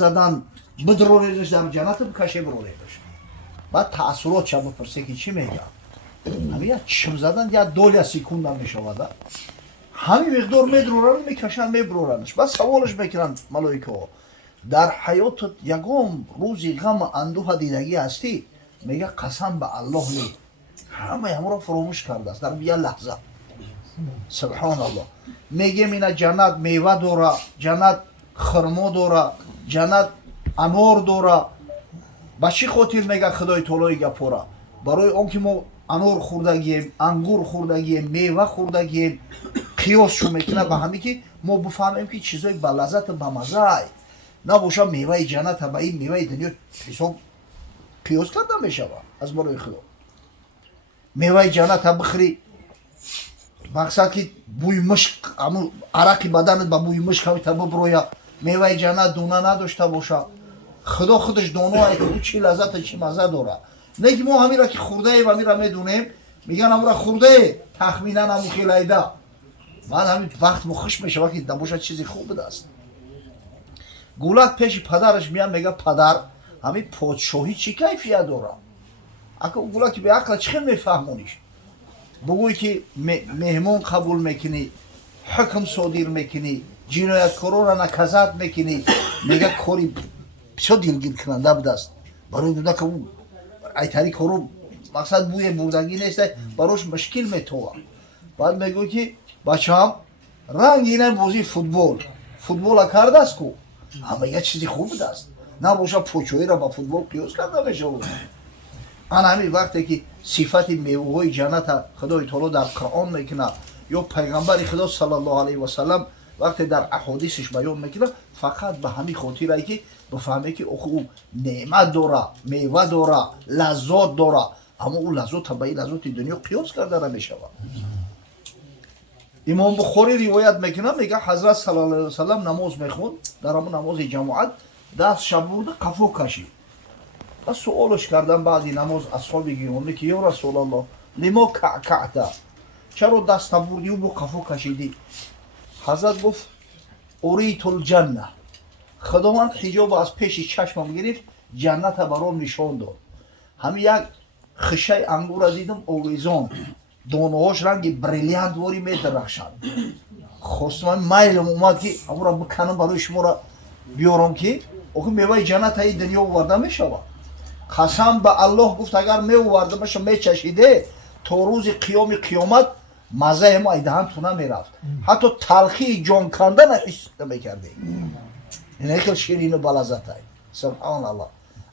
زدن بدرونیش در جنت بکشه برونیش بعد تأثیرات چه بپرسه که چی میگه همین یا چم زدن یا دول یا سکوند هم میشود همین مقدار میدرورن میکشن میبرورنش بعد سوالش میکنن ملائکه در حیاتت یکم روزی غم اندوه دیدگی هستی میگه قسم به الله نی همه همه را فراموش کرده است در یه لحظه سبحان الله میگه مینا جنت میوه داره جنت خرما داره جنت انار داره با چی خاطر میگه خدای تعالی گپوره برای اون که ما انار خوردگیم انگور خوردگیم میوه خوردگیم قیاس شو میکنه به همین که ما بفهمیم که چیزای با لذت با مزه نباشه میوه جنت با این میوه دنیا حساب قیاس کرده میشه از برای خدا میوه جنت بخری مقصد که بوی مشک عرق بدنت با بوی مشک همی تبا برویا میوه جنت دونه نداشته باشه خدا خودش دونه که او چی لذت چی مزه داره نه که ما همین را که خورده ایم همین را میدونیم میگن همون را خورده تخمینا همون خیلیده بعد همین وقت مخش میشه که دباشه چیزی خوب است گولک پیش پدرش میان میگه پدر همین پادشاهی چی کیفیت داره اگه گولک به عقل چی میفهمونیش بگوی که مهمون قبول میکنی حکم صادر میکنی جنایتکارا را نکزت میکنی میگه کاری بسیار دلگیر کننده بود است برای دوده که او ایتری کارو مقصد بوی بردگی نیست براش مشکل میتوه بعد میگوی که بچه هم رنگ اینه بازی فوتبال کرده است که همه یه چیزی خوب بود است نباشه پوچوی را با فوتبال قیاس کرده میشه آن همین وقتی که صفت میوه های جنت خدای تعالی در قرآن میکنه یا پیغمبر خدا صلی الله علیه و سلم وقتی در احادیثش بیان میکنه فقط به همین خاطر که بفهمه که او نعمت داره میوه داره لذات داره اما او لذات به لذات دنیا قیاس کرده نمیشه امام بخاری روایت میکنه میگه حضرت صلی الله علیه و سلم نماز میخوند در همون نماز جماعت دست شب برده قفو کشید و سوالش کردن بعدی نماز اصحاب گیرونده که یا رسول الله لما کعکعته چرا دست بردی و با قفو کشیدی حضرت گفت اوریت الجنه خداوند حجاب از پیش چشمم گرفت جنت برام نشان داد همین یک خشه انگور دیدم اویزان دانه‌هاش رنگ بریلیانت واری میدرخشند خواستم میلم اومد که اون را بکنم برای شما را بیارم که آخه میوه جنت های دنیا آورده میشود قسم به الله گفت اگر می آورده باشه میچشیده تا روز قیامت مزه ما ایدهان تو نمیرفت حتی تلخی جان کندن حس نمیکرده این خیلی شیرین و بلذت های سبحان الله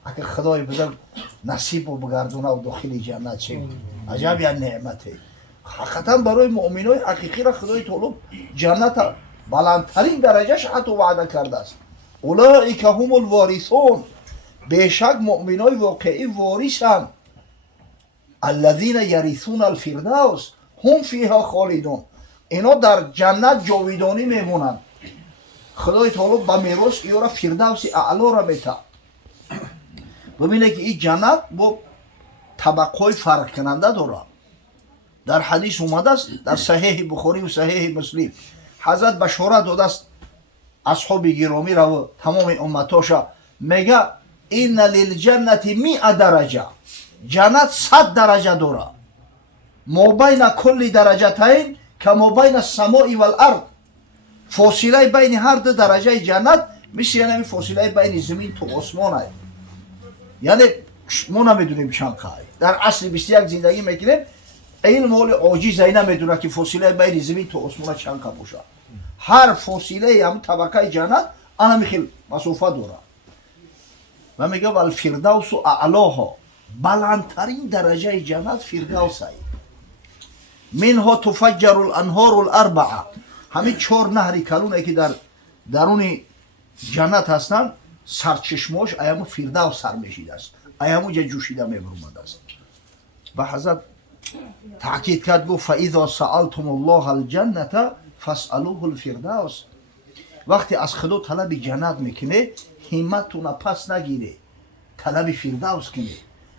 اگر خدای بزرگ نصیب و بگردونه و داخل جنت چه عجب یا نعمته حقیقتا برای مؤمنای حقیقی را خدای تعالی جنت بلندترین درجهش حتی وعده کرده است اولئک هم الوارثون بیشک مؤمنای واقعی وارثند الذین یرثون الفردوس هم فیها خالدون اینا در جنت جاویدانی میمونند خدای تعالی با میراث اینا فردوس اعلی را میده ببینه که این جنت با طبقهای فرق کننده داره در حدیث اومده است در صحیح بخاری و صحیح مسلم حضرت بشارت داده است اصحاب گرامی را و تمام امتاشا میگه این للجنت 100 درجه جنت 100 درجه داره ما بین کل درجتین که ما بین السماء و الارض فاصله بین هر دو درجه جنت مثل یعنی فاصله بین زمین تو آسمان است یعنی ما نمیدونیم چند خواهی در اصل 21 زندگی میکنیم این مال عاجز نمیدونه که فاصله بین زمین تو آسمان چند خواهی باشه هر فاصله هم طبقه جنت انا میخیل مسافه داره و میگه والفردوس اعلاها بلندترین درجه جنت فردوس است منها تفجر الانهار الاربعه همین 4 نهر کلونه که در درون جنت هستن سرچشماش ایامو فردوس سر میشیده است ایامو جوشیده میبرومد است و حضرت تاکید کرد گفت فاذا سالتم الله الجنه فاسالوه الفردوس وقتی از خدا طلب جنت میکنه همتون پس نگیره طلب فردوس کنه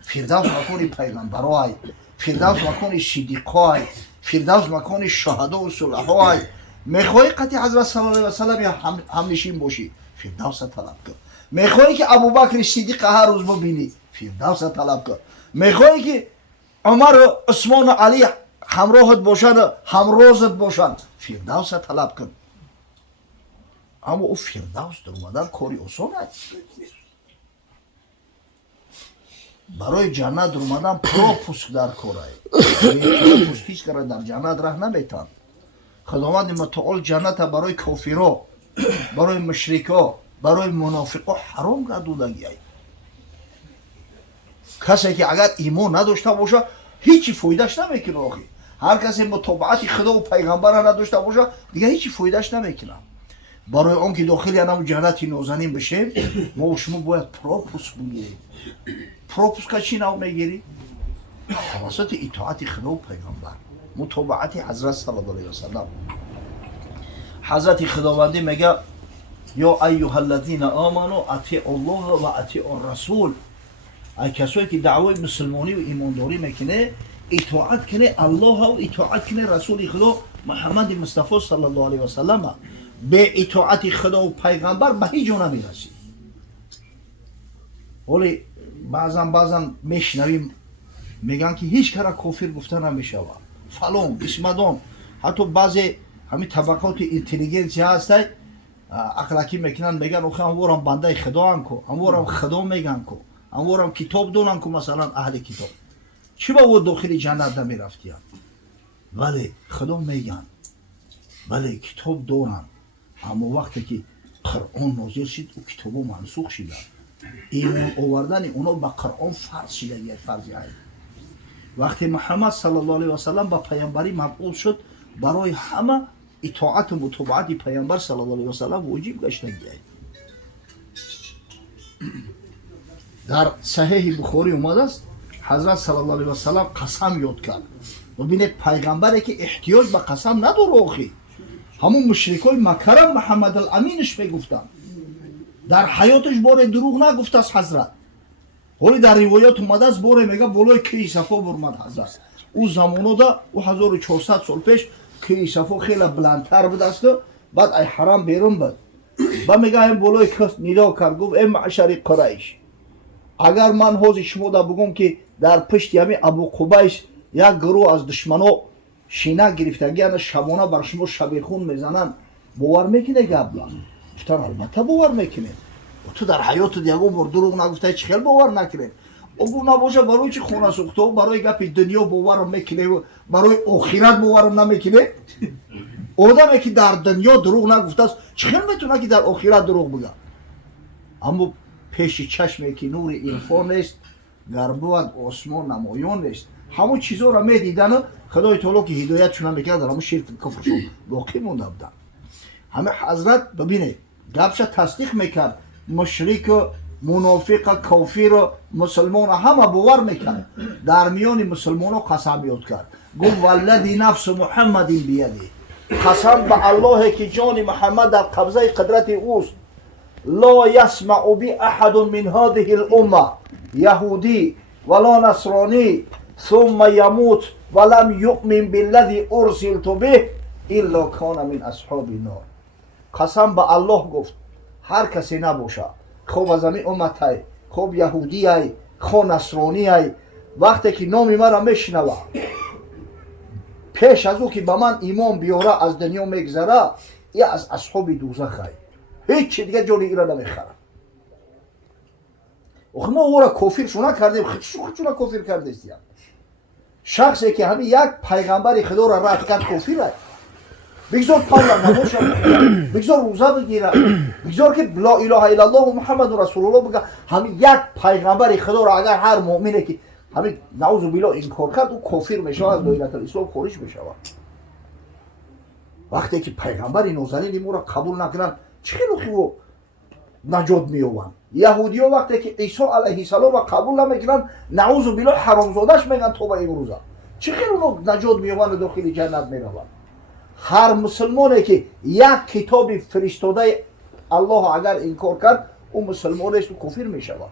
فردوس مکان پیغمبرای فردوس مکان صدیقای فردوس مکان شهدا و صلحای میخوای قطع حضرت صلی الله علیه و سلم هم نشین باشی فردوس طلب کن میخوای که ابوبکر صدیق هر روز ببینی فردوس طلب کن. میخوای که عمر و عثمان و علی همراهت باشن همروزت باشن فردوس طلب کن. اما او فردوس در اومدن کاری آسان است. برای جنت در اومدن پروپوس در کارای پروپوس هیچ کار در جنت راه نمیتن. خداوند متعال جنت برای کافرها برای مشرکا برای منافقا حرام گردوندگی. کسی که اگر ایمان نداشته باشه هیچی فایدهش نمیکنه. آخه هر کسی متابعت خدا و پیغمبر نداشته باشه دیگه هیچی فایدهش نمیکنه. برای اون که داخل انم جنت نازنین بشه ما و شما باید پروپوس بگیریم. پروپوس که چی نام میگیری؟ توسط اطاعت خدا و پیغمبر متابعت حضرت صلی الله علیه و سلم. حضرت خداوندی میگه یا ایها الذین آمنوا اطیعوا الله و اطیعوا الرسول. ای کسایی که دعوای مسلمانی و ایمانداری میکنه اطاعت کنه الله و اطاعت کنه رسول خدا محمد مصطفی صلی الله علیه و سلم. به اطاعت خدا و پیغمبر به هیچ جا نمیرسی. ولی بعضا میشنویم میگن که هیچ کار کافر گفته نمیشود فلان اسمدان. حتی بعضی همین طبقات اینتلیجنسی هسته اخلاقی میکنن میگن اوخه همورم بنده خدا انکو همورم خدا میگن کو همورم کتاب دونن کو مثلا اهل کتاب چی با او داخل جنت نمیرفتیم. ولی خدا میگن ولی کتاب دونن اما وقتی که قرآن نازل شد او کتابو منسوخ شد. ایمان آوردن اونا به قرآن فرض شده. یک فرضی هست وقتی محمد صلی الله علیه و سلم با پیامبری مبعوث شد برای همه اطاعت و متابعت پیامبر صلی الله علیه و سلم واجب گشته. در صحیح بخاری اومده است حضرت صلی الله علیه و سلم قسم یاد کرد. ببینید پیغمبری که احتیاج به قسم نداره. آخی همون مشرکای مکه محمد الامینش میگفتن در حیاتش بار دروغ نگفته است حضرت. ولی در روایات اومده است بار میگه بالای کی صفا برمد حضرت. او زمانو دا او 1400 سال پیش کی صفا خیلی بلندتر بود است. بعد ای حرم بیرون بود با میگه این بالای کس ندا کرد گفت ای معشر قریش اگر من حوض شما دا بگم که در پشت همین ابو قبیس یک گروه از دشمنو شینه گرفتگیان شبانه بر شما شبیخون میزنن باور میکنه گبلا؟ گفتن البته باور میکنه. تو در حیات دیگه بر دروغ نگفته چه خیلی باور نکنه. او نباشه برای چی خونه سوخته و برای گپ دنیا باور میکنه و برای آخرت باور نمیکنه. آدمی که در دنیا دروغ نگفته است چه خیلی میتونه که در آخرت دروغ بگه. اما پیش چشمی که نور عرفان است گربوت آسمان نمایان است همون چیزا را میدیدن خدای تعالی که هدایتشون میکرد همون شرک کفرشون باقی مونده بودن. همه حضرت ببینید گپش تصدیق میکرد مشرک و منافق کافر و مسلمان همه باور میکرد. در میان مسلمان قسم یاد کرد گفت والذی نفس محمد بیده قسم به الله که جان محمد در قبضه قدرت اوست لا يسمع بی احد من هذه الامه یهودی ولا نصرانی ثم يموت ولم يؤمن بالذي ارسلت به الا كان من اصحاب النار. قسم به الله گفت هر کسی نباشه خوب از همین امت های خوب یهودی های خوب نصرانی های وقتی که نام مرا میشنوه پیش از او که به من ایمان بیاره از دنیا میگذره یا از اصحاب دوزخ های هیچ دیگه جوری ایرا نمیخره. اخه ما او را کافر شونه کردیم خودشونه کافر کرده استیم. شخصی که همین یک پیغمبر خدا را رد کرد کافره. بگذار پالا نباشه بگذار روزه بگیره بگذار که لا اله الا الله و محمد رسول الله بگه. همین یک پیغمبر خدا را اگر هر مؤمنه که همین نعوذ بالله انکار کرد او کافر میشه از دایره الاسلام خارج میشه. وقتی که پیغمبر نازنین ما را قبول نکنن چه خیلی نجات میوان. یهودی ها وقتی که عیسی علیه السلام را قبول نمیکنن نعوذ بالله حرامزادش میگن تو به این روزا چه خیلی نجات میوان و داخل جنت میرون. هر مسلمانی که یک کتاب فرستاده الله اگر انکار کرد او مسلمان است و کافر میشود.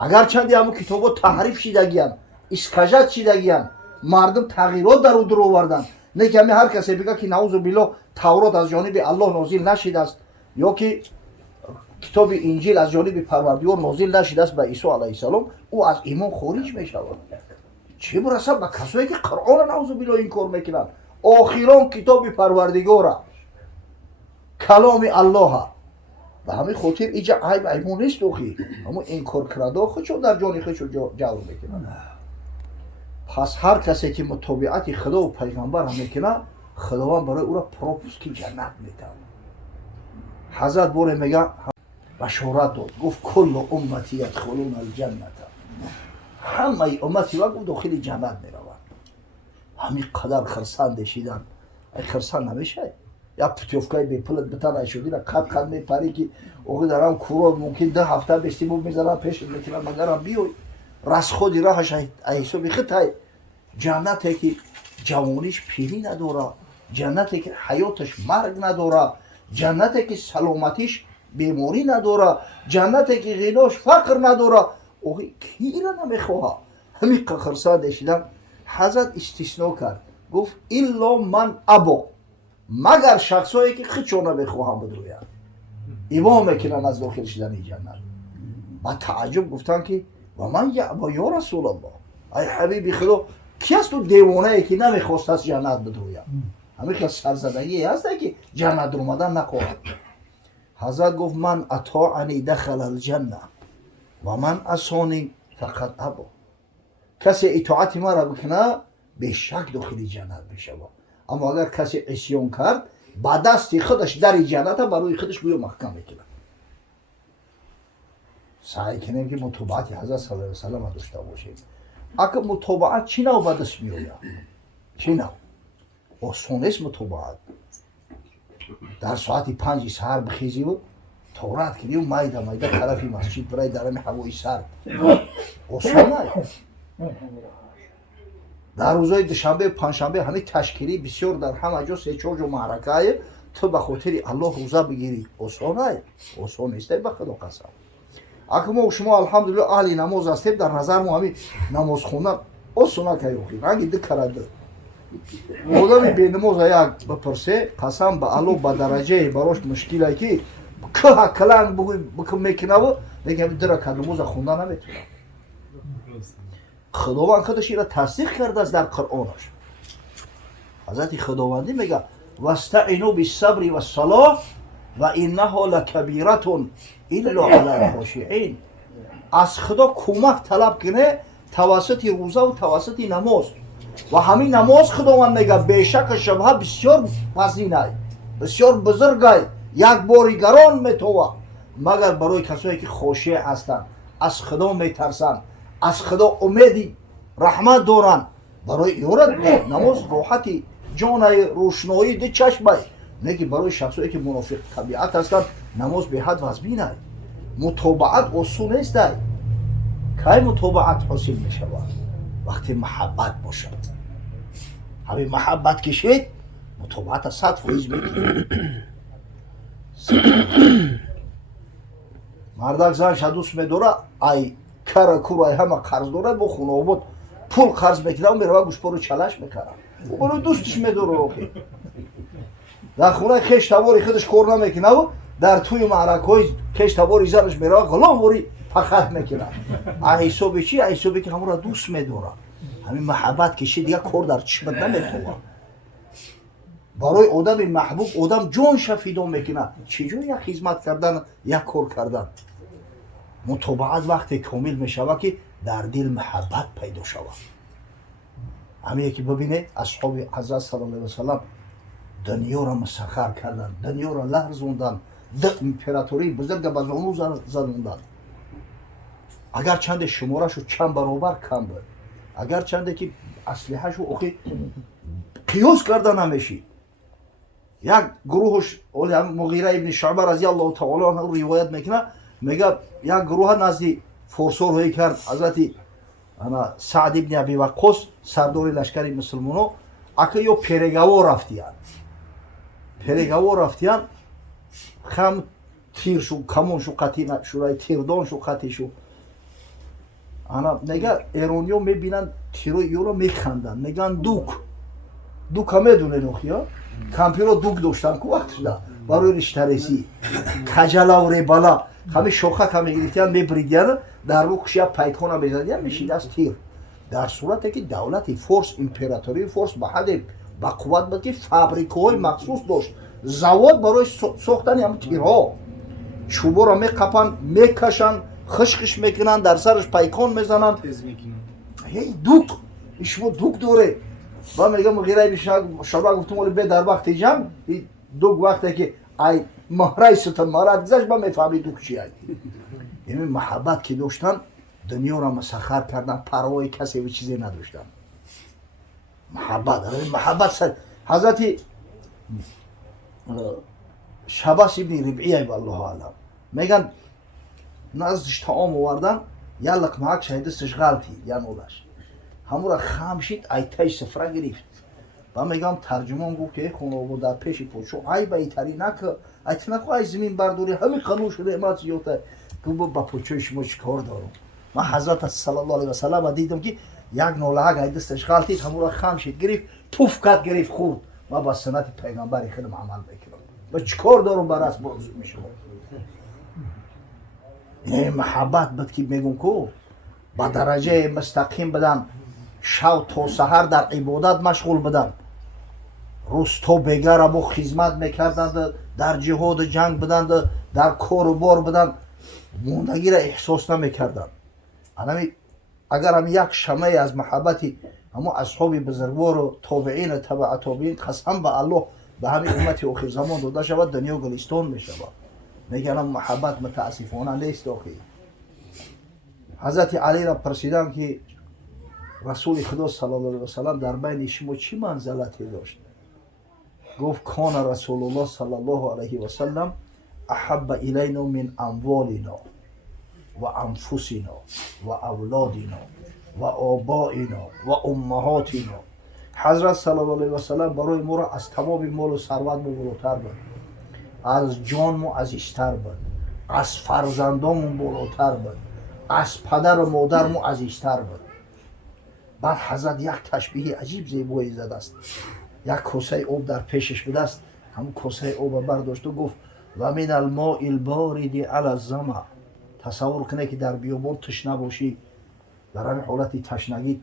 اگر چندی همون کتابا تحریف شدگیان اسکاجات شدگیان مردم تغییرات در او در آوردن نه که هر کسی بگه که نعوذ بالله تورات از جانب الله نازل نشده است یا که کتاب انجیل از جانب پروردگار نازل نشده است به عیسی علیه السلام، او از ایمان خارج میشود. چه برسه به کسایی که قرآن نعوذ بالله این کار میکنن. آخران کتاب پروردگار کلام الله به همین خاطر اینجا عیب ایمان نیست اوخی، اما این کار کرده خودشون در جان خودشون جور میکنن. پس هر کسی که متابعت خدا و پیغمبر هم میکنه، خداوند برای او را پروپوسکی جنت میده. حضرت باره میگه بشارت داد، گفت کل امتی یدخلون الجنت، همه امتی و گفت داخل جنت میروند. همین قدر خرسند شیدن، ای خرسند نمیشه یا پتیوفکای بی پلت بتن شدی را قد میپری که اوگه دارم کورو ممکن 10 هفته بستی بود میزنم پیش میکنم مگرم بیوی رس خودی راهش ایسو بخطای. جنتی که جوانیش پیری نداره، جنتی که حیاتش مرگ نداره، جنتی که سلامتیش بیماری نداره، جنتی که غناش فقر نداره، اوگه کی را نمیخواه. همین خرسند شیدن. حضرت استثناء کرد، گفت الا من ابا، مگر شخصایی که خودشون بخواهم بدرویند ایمان میکنن از داخل شدن جنت. با تعجب گفتن که و من یعبا یا رسول الله، ای حبیبی خدا، کی است تو دیوانه ای که نمیخواست از جنت بدرویم؟ همین که سرزدگی هست که جنت اومدن نخواهد. حضرت گفت من اطاعنی دخل الجنه و من عصانی فقط ابا، کسی اطاعت ما را بکنه به شک داخل جنت میشه. اما اگر کسی عصیان کرد با دست خودش در جنت برای خودش گویا محکم میکنه. سعی کنیم که متابعت حضرت صلی الله علیه و سلم داشته باشیم. اگر متابعت چی نو به دست میآید؟ چی نو؟ آسان است متابعت. در ساعت 5 سحر بخیزی و تورات کنی و میده طرفی مسجد برای درم هوای سرد. آسان است. در روزهای دوشنبه پنجشنبه همه تشکیلی بسیار در همه جا 3-4 جا معرکه، تو به خاطر الله روزه بگیری آسان است؟ آسان نیست به خدا قسم. اگر ما شما الحمدلله اهل نماز هستیم، در نظر ما همین نماز خوندن آسان که یوخی رنگی دکرده. آدمی بی نماز یک بپرسه قسم به الله به درجه براش مشکلی که که کلنگ بکن میکنه و دیگه در که نماز خوندن نمیتونه. خداوند خودش را تصدیق کرده است در قرآنش. حضرت خداوندی میگه واستعینوا بالصبر والصلاة و انها لکبیرة الا علی الخاشعین. از خدا کمک طلب کنه توسط روزه و توسط نماز. و همین نماز خداوند میگه بیشک شبه بسیار وزین است، بسیار بزرگ است، یک باری گران میتوه، مگر برای کسایی که خاشع هستند، از خدا میترسند، از خدا امید رحمت دارن. برای یورد نماز راحتی جان روشنایی ده چشمه. نه که برای شخصایی که منافق طبیعت هستند نماز به حد وزبین است. متابعت آسون نیست. کی متابعت حاصل می شود؟ وقتی محبت باشد. همین محبت کشید متابعت 100% میکنه. مردک زنش دوست میداره، ای کار کورای همه قرض داره، با خونه بود پول قرض میکنه و میره گوشت رو چالش میکنه. او برای دوستش میداره روخی. در خونه کش تواری خودش کار نمیکنه و در توی معرکه های کش تواری زنش میره غلام وری فقط میکنه. حسابی چی؟ حسابی که همون را دوست میداره. همین محبت کشی دیگه کار در چشمت نمیتونه. برای آدم محبوب آدم جان فدا میکنه. چجوری یک خدمت کردن، یک کار کردن. متابعت وقتی کامل میشود که در دل محبت پیدا شود. همین که ببینه اصحاب حضرت صلی الله علیه و سلم دنیا را مسخر کردن، دنیا را لرزوندن، امپراتوری بزرگ به زانو زدوندن. اگر چند شمارش چند برابر کم بود، اگر چند که اسلحه‌ش رو قیاس کردن نمیشی. یک گروهش مغیره ابن شعبه رضی الله تعالی عنه روایت میکنه، میگه یک گروه نزدی فورسور هایی کرد حضرت سعد ابن ابی وقاص سردار لشکر مسلمانو. اگه یا پیرگاوا رفتیان خم تیر شو کمون شو قطعی شورای تیردان شو قطعی شو. انا میگه ایرانیو میبینن تیرو یورو میخندن، میگن دوک میدونه نوخیا کامپیرو دوک داشتن که وقتش ده برای رشترسی کجلا و ریبالا همه شاخک هم میگرفتن میبریدن در رو کشیا پیکان میزدن میشید از تیر در صورتی که دولت فورس امپراتوری فورس به حد با قوت بود که فابریک‌های مخصوص داشت завод برای ساختن هم تیرها چوبو را میقپن میکشن خشخش میکنن در سرش پیکان میزنن هی دوک شما دوک دوره با میگم غیره بیشتر شبا گفتم ولی به در وقت جمع دوک وقتی که ای مهرای ستن مهرات گذشت با میفهمی دوک چی ای این محبت که داشتن دنیا را مسخر کردن پروای کسی و چیزی نداشتن محبت سر حضرت شباس ابن ربعیه والله علم میگن نزدش طعام آوردن یا لقمهک شهیدستش غلطی یا نولش همون را خم شید ایتای سفره گرفت و میگم ترجمان گفت که خونه و در پیش پوچو ای بیتری نکه ایت نکو ای زمین برداری همین قانون شده امات زیاده گفت با پوچوی شما چکار دارم من حضرت صلی الله علیه و سلم دیدم که یک نولهک ای دستش غلطید همون را خم شید گرفت پوف کت گرفت خورد ما با سنت پیغمبر خودم عمل میکنم و چکار دارم بر از برز میشم این محبت بود که میگم کو با درجه مستقیم بدن شب تا سحر در عبادت مشغول بدن روز تا بیگه را با خدمت میکردند در جهاد جنگ بدند در کار و بار بدن موندگی را احساس نمیکردند اگر هم یک شمه از محبتی اما اصحاب بزرگوار و تابعین تبع تابعین قسم به الله به همین امت آخر زمان داده شود دنیا گلستان میشود میگن محبت متاسفانه نیست آخی حضرت علی را پرسیدن که رسول خدا صلی الله علیه و سلم در بین شما چی منزلتی داشت گفت کان رسول الله صلی الله علیه و سلم احب الینا من اموالنا و انفسنا و اولادنا و آبائنا و امهاتنا حضرت صلی الله علیه و سلم برای ما را از تمام مال و ثروت بالاتر بود از جان ما عزیزتر بود از فرزندامون بالاتر بود از پدر و مادر ما عزیزتر بود بعد حضرت یک تشبیه عجیب زیبایی زده است یک کاسه آب در پیشش بوده است همون کاسه آب برداشت و گفت و من الماء البارد علی الظما تصور کنه که در بیابان تشنه باشی در همین حالت تشنگی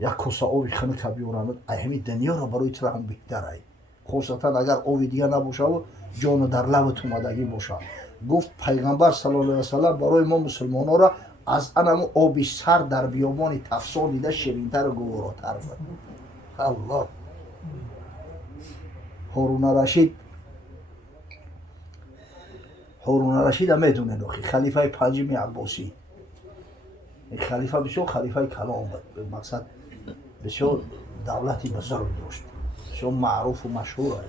یک کاسه آب خنک بیارند همین دنیا را برای تو هم بهتر ای خصوصا اگر آب دیگه نباشه و جان در لبت اومدگی باشه گفت پیغمبر صلی الله علیه و سلم برای ما مسلمان‌ها را از انم آب سر در بیابان تفسان دیده شیرین‌تر و گواراتر بود الله هارون رشید هم میدونه نخی خلیفه پنجم عباسی این خلیفه بسیار خلیفه کلام بود مقصد بسیار دولتی بزرگ داشت بسیار معروف و مشهور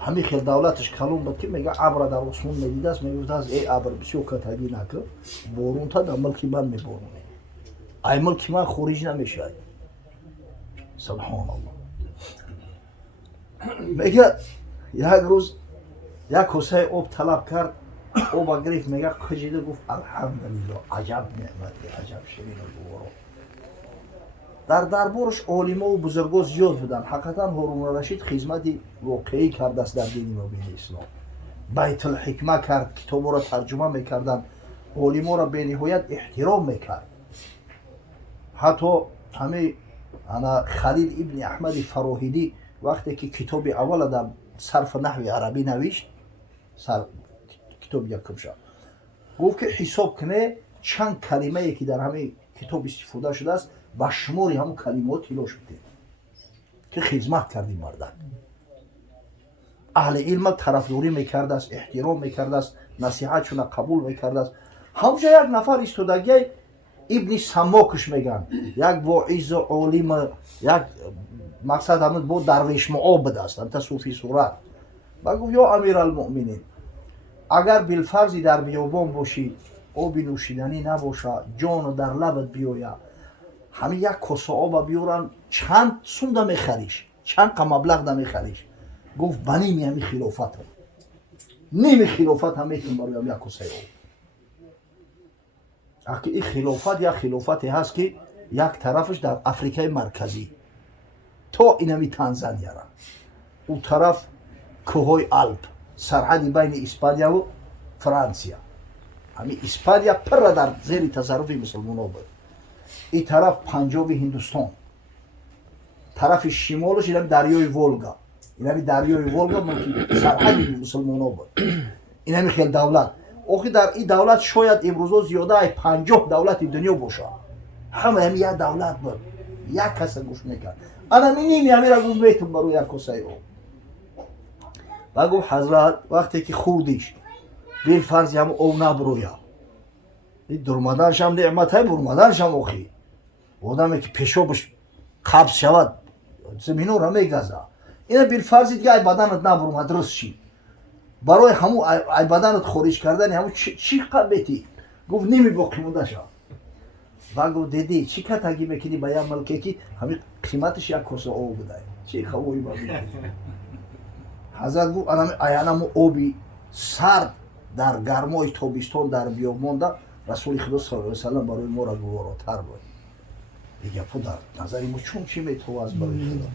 همین خیلی دولتش کلام بود که میگه ابر در آسمان میدیده است میگه از ای ابر بسیار کتگی نکن بارون تا در ملک من میبارونه ای ملک من خروج نمیشه سبحان الله میگه یک روز یک کاسه آب طلب کرد آب گرفت میگه کجیده گفت الحمدلله عجب نعمتی عجب شیرین و در دربارش عالما و بزرگا زیاد بودن حقیقتا هارون رشید خدمت واقعی کرده است در دین مبین اسلام بیت الحکمه کرد کتابا را ترجمه میکردن عالما را به نهایت احترام میکرد حتی همه انا خلیل ابن احمد فراهیدی وقتی که کتاب اول در صرف نحوی عربی نوشت کتاب یکم شد گفت که حساب کنه چند کلمه ای که در همه کتاب استفاده شده است با شماری همون کلمات تلاش بده که خدمت کردی مردن اهل علم طرفداری میکرده است احترام میکرده است نصیحتشون قبول میکرده است همونجا یک نفر استودگی ابن سماکش میگن یک واعظ عالم یک مقصد همون با درویش معابد است صوفی صورت بگو یا امیر المؤمنین اگر بالفرضی در بیابان باشی آب نوشیدنی نباشه جان در لبت بیاید همین یک کاسه آب بیارن چند سوم ده میخریش چند مبلغ ده میخریش گفت بنیم همین خلافت هم نیم خلافت هم میتون برای یک کاسه آب اگه این خلافت یک خلافتی هست که یک طرفش در افریقای مرکزی تا اینمی تانزانیا را اون طرف کوههای آلپ سرحدی بین اسپانیا و فرانسیا همین اسپانیا پر در زیر تصرف مسلمان‌ها بود. این طرف پنجاب هندوستان، طرف شمالش اینم دریای ولگا، اینم دریای ولگا ممکن سرحد مسلمان‌ها بود. اینم خیلی دولت. آخه در این دولت شاید امروزا زیاده ای 50 دولت دنیا باشه. همه یک دولت بود. یک کس گوش میکرد. انا منی همین را گفت بیتون برای یک کسی او. و گفت حضرت وقتی که خوردیش بیل فرض هم او نبرویا. این درمدنش هم نعمت های برمدنش هم آخی. آدمی که پیشابش قبض شود زمینو را میگذه. اینا بیل فرضی دیگه ای بدنت نبرم درست شی. برای همون ای بدنت خارج کردن همون چی قبیتی؟ گفت نمی باقی مونده شد. و گفت دیدی چی کتگی میکنی با یه ملکه که همین قیمتش یک کاسه آب بوده. چی خوایی با بیدی؟ حضرت گفت ایانم آبی سرد در گرمای تابستان در بیابان ده رسول خدا صلی الله علیه و سلم برای ما را گواراتر بود. دیگه پدر نظری ما چون چی میتوه از برای خدا؟